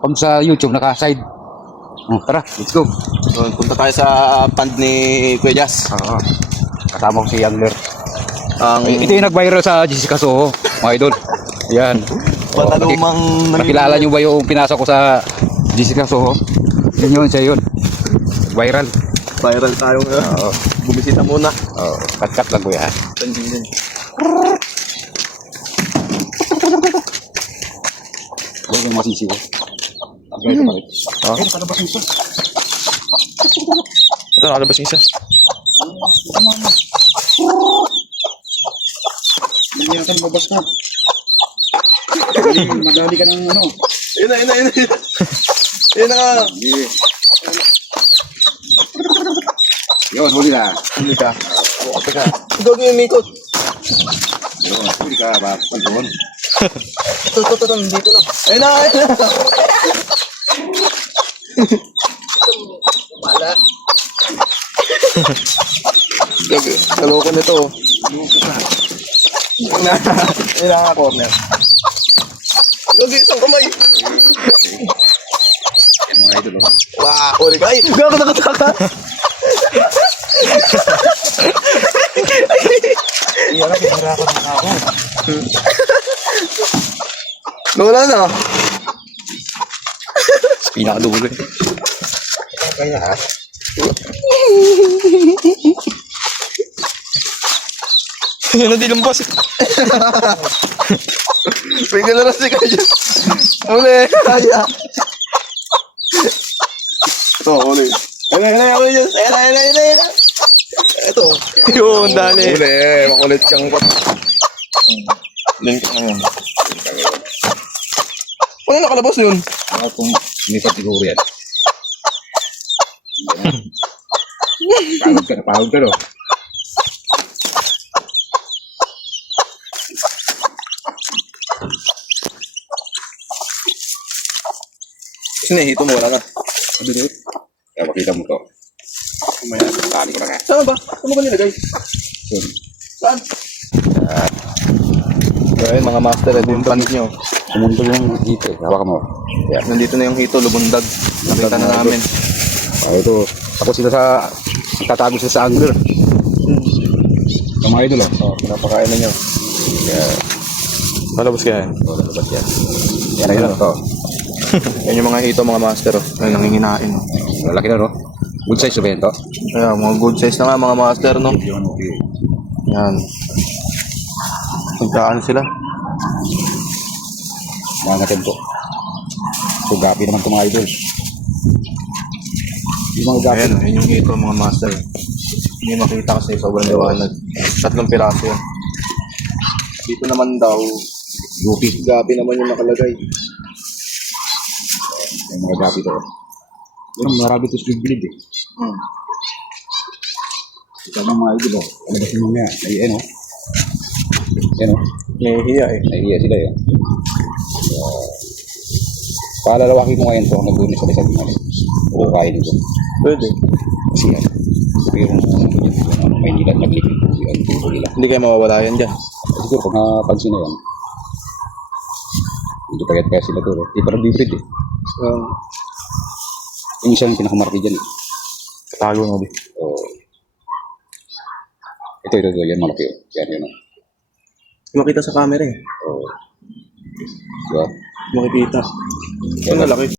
Kung sa YouTube, naka-side. Tara, let's go. So, punta tayo sa pond ni Kuya Jazz. Oo. Kasama ko si Angler. Ang Ito yung nag-viral sa Jessica Soho, mga idol. Yan. panalumang Nakilala nyo ba yung pinasa ko sa Jessica Soho? Yun, siya yun. Viral. viral tayo ngayon. Oo. Bumisita muna. Oo. Cut-cut lang kuya. Huwag yung masisiwa. Okay, ito palit. Oh. Ito palabas yung isa. Ito, nakalabas yung isa. Hindi yan ka lumabas ka. Madali ka ng ano. Ayun na. Ayun na nga. Yun, huli na. Hindi ka. Okay ka. Gawin yung mikot. Yun, huli ka. Bakit doon? Ito. Dito na. Ayun na. Wala. Gabi. Kaloko nito. Ayun na nga corner. Gabi, isang kamay. Yan mga idol. Wow, uli ka. Ay, gago nakataka. Iya ka, pinahirapan na ako. Wala na. Pinakadulo eh. Kaya ha? Yan ang dilumpas. Pwede na si Kaya. Uli, kaya. Ito, uli. Ayun. Ito. Yun, dali. Uli, makulit kang kot. Din ka ngayon. Paano nakalabas yun? Kung umipat siguro yan. Pagod ka no? Sinihito mo, wala na. Ano dito? Kaya makita mo to. Kumaya. Tali ko na nga. Saan ba? Saan mo ba nilagay? Yun. Saan? So, ayun, mga master, ito yung pan nyo. Kumunto yung dito. Hawakan mo. Yan. Nandito na yung hito, lubundag. Nakita na namin. Ito. Tapos sila sa... Tatago sila sa angler. Ang mga idol Oh, pinapakain na nyo. Kaya... Malabas kaya yan. Wala na ba't yan? Yan na yun. Ito. Yan yung mga hito, mga master. Oh. Ayun, nanginginain. Oh. Malaki na no? Good size ba yan to? Kaya, mga good size na nga, mga master, no? Yun, okay. Yan. Nagkaan sila. Mga tempo. So, gapi naman itong mga idol. Yung mga gapi. Ayan, yun yung hito, mga master. Hindi makita kasi sobrang liwanag. 3 piraso yan. Dito naman daw, Gupi. gabi naman yung nakalagay. Yung mga gapi to. Yung marami ito sa gilid eh. Ito ng mga idol. Alabas mo nga. Ay, ano? Ano? Nahihiya eh. Nahihiya sila eh. Palalawakin mo ngayon ito. Nag-unis sa isa't mga o kain ito. Pwede. Kasi yan. Pero may nilat naglipid. Ang tulo nila. Hindi kayo mawawala yan dyan. Siguro kung napansin na yan. Hindi payat kaya sila to. Di parang bibrid eh. Yung isa yung pinakamarki dyan eh. Tago mo, di. So, ito. Yan malaki oh. Yan. Makita sa camera eh. Oh. Diba? Makikita. Yan malaki.